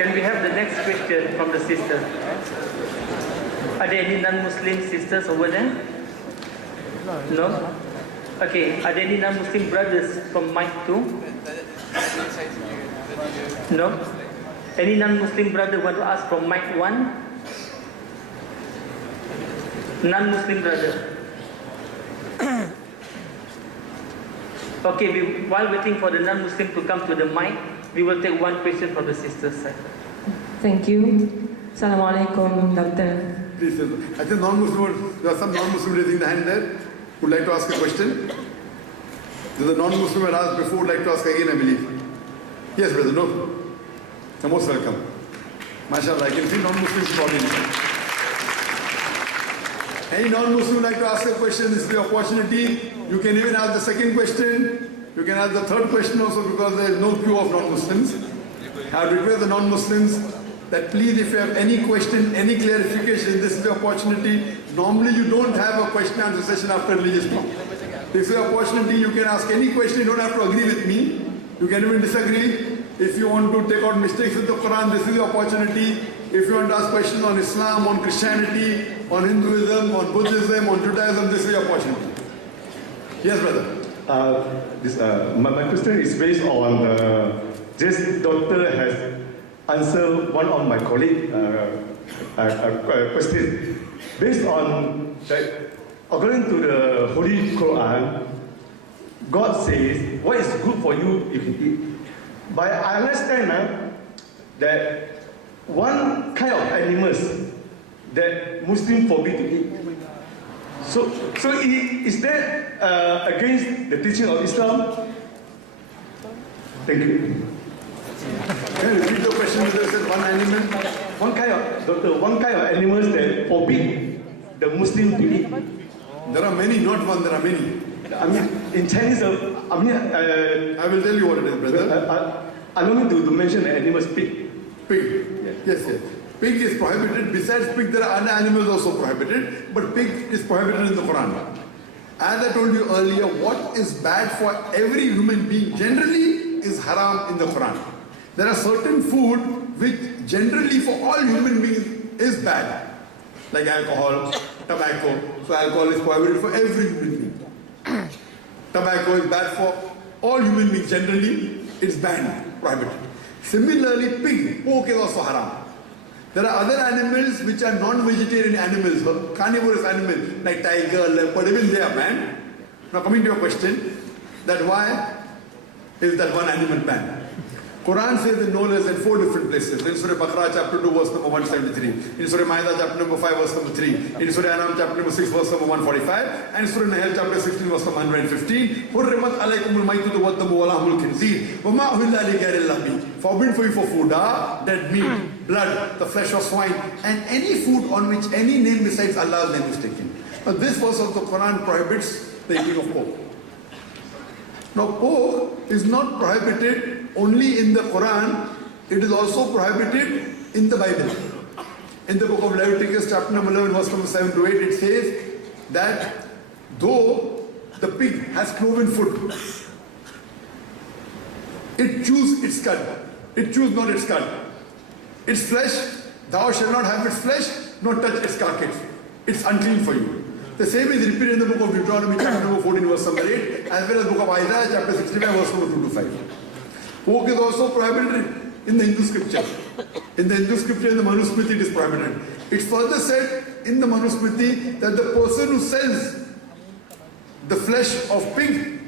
Can we have the next question from the sister? Are there any non-Muslim sisters over there? No? Okay, are there any non-Muslim brothers from mic 2? No? Any non-Muslim brother want to ask from mic 1? Non-Muslim brother. Okay, while waiting for the non-Muslim to come to the mic, we will take one question from the sister's side. Thank you. Assalamualaikum, Doctor. Please, I think non-Muslim, there are some non-Muslim raising the hand there who would like to ask a question. There's a non-Muslim who had asked before, would like to ask again, I believe. Yes, brother, no. You're most welcome. MashaAllah, I can see non-Muslims calling. Any non-Muslim would like to ask a question, this is the opportunity. You can even ask the second question. You can ask the third question also because there is no queue of non-Muslims. I would request the non-Muslims that please, if you have any question, any clarification, this is the opportunity. Normally you don't have a question and answer session after religious talk. This is the opportunity, you can ask any question, you don't have to agree with me. You can even disagree. If you want to take out mistakes in the Quran, this is the opportunity. If you want to ask questions on Islam, on Christianity, on Hinduism, on Buddhism, on Judaism, this is the opportunity. Yes, brother. My question is based on this doctor has answered one of my colleague question. Based on that, according to the Holy Quran, God says what is good for you if you eat. But I understand that one kind of animals that Muslim forbid to eat. So is that against the teaching of Islam? Thank you. Can you repeat the question? There said one animal. One kind of animals that forbid the Muslim to eat. There are many, not one, there are many. I mean, in Chinese, I will tell you what it is, brother. I don't need to mention the animals, pig. Pig. Yes, yes. Pig is prohibited. Besides pig, there are other animals also prohibited. But pig is prohibited in the Quran. As I told you earlier, what is bad for every human being generally is haram in the Quran. There are certain food which generally for all human beings is bad. Like alcohol, tobacco. So alcohol is prohibited for every human being. Tobacco is bad for all human beings. Generally, it's banned, prohibited. Similarly, pig, pork is also haram. There are other animals which are non-vegetarian animals, carnivorous animals like tiger, leopard, even they are banned. Now coming to your question, that why is that one animal banned? Quran says in no less than 4 different places. In Surah Baqarah chapter 2 verse number 173. In Surah Ma'idah chapter number 5 verse number 3. In Surah Anam chapter number 6 verse number 145. And Surah Nahl chapter 16 verse number 115. Hurrimat alaykumul maytatu wa damu wa lahmul khinzir wa ma uhilla li ghayri Allah bi. Forbidden for you for food are dead meat, blood, the flesh of swine, and any food on which any name besides Allah's name is taken. Now this verse of the Quran prohibits the eating of pork. Now pork is not prohibited only in the Quran, it is also prohibited in the Bible. In the book of Leviticus chapter number 11 verse number 7 to 8 it says that though the pig has cloven foot, it chews its cud. It chews not its cud. Its flesh, thou shalt not have its flesh, nor touch its carcass. It's unclean for you. The same is repeated in the book of Deuteronomy chapter number 14 verse number 8 as well as the book of Isaiah chapter 65 verse number 2 to 5. Pork is also prohibited in the Hindu scripture. In the Hindu scripture, in the Manusmriti, it is prohibited. It's further said in the Manusmriti that the person who sells the flesh of pig,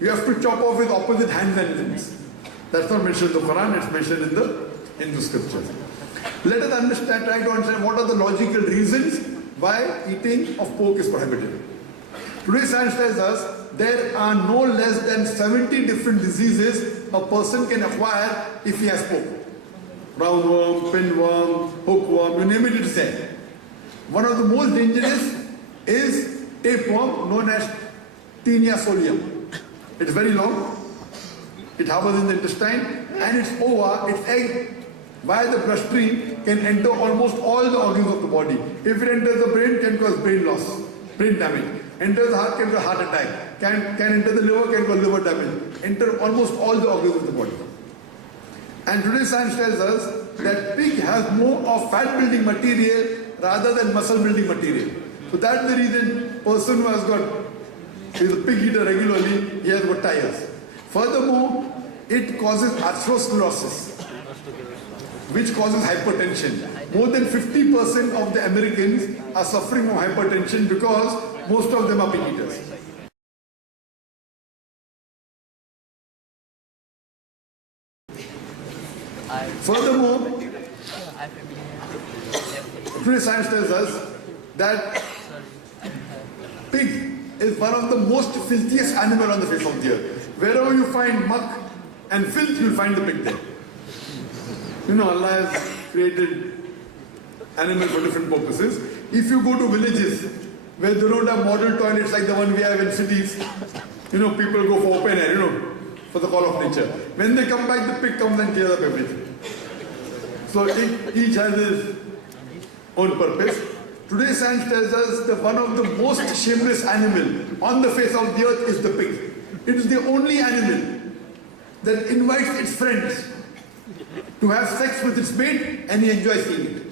you have to chop off with opposite hands and limbs. That's not mentioned in the Quran, it's mentioned in the Hindu scriptures. Let us understand, try to understand what are the logical reasons why eating of pork is prohibited. Today's science tells us there are no less than 70 different diseases a person can acquire if he has pork. Roundworm, pinworm, hookworm, you name it, it's there. One of the most dangerous is tapeworm known as Taenia solium. It's very long. It harbors in the intestine and its ova, its egg, via the bloodstream can enter almost all the organs of the body. If it enters the brain, can cause brain loss, brain damage. Enters the heart, can cause heart attack. Can enter the liver, can cause liver damage. Enter almost all the organs of the body. And today's science tells us that pig has more of fat building material rather than muscle building material. So that's the reason person who has got, is a pig eater regularly, he has got tires. Furthermore, it causes atherosclerosis, which causes hypertension. More than 50% of the Americans are suffering from hypertension because most of them are pig eaters. Furthermore, today's science tells us that pig is one of the most filthiest animal on the face of the earth. Wherever you find muck and filth, you'll find the pig there. You know, Allah has created animals for different purposes. If you go to villages where they don't have model toilets like the one we have in cities, you know, people go for open air, you know, for the call of nature. When they come back, the pig comes and clears up everything. So each has his own purpose. Today's science tells us that one of the most shameless animal on the face of the earth is the pig. It is the only animal that invites its friends to have sex with its mate and he enjoys seeing it.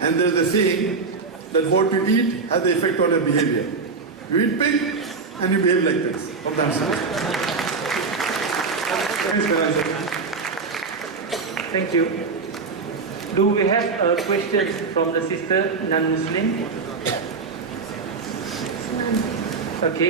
And there is a saying that what you eat has the effect on your behavior. You eat pig and you behave like this. From that side. Thank you. Do we have a question from the sister non-Muslim? Okay.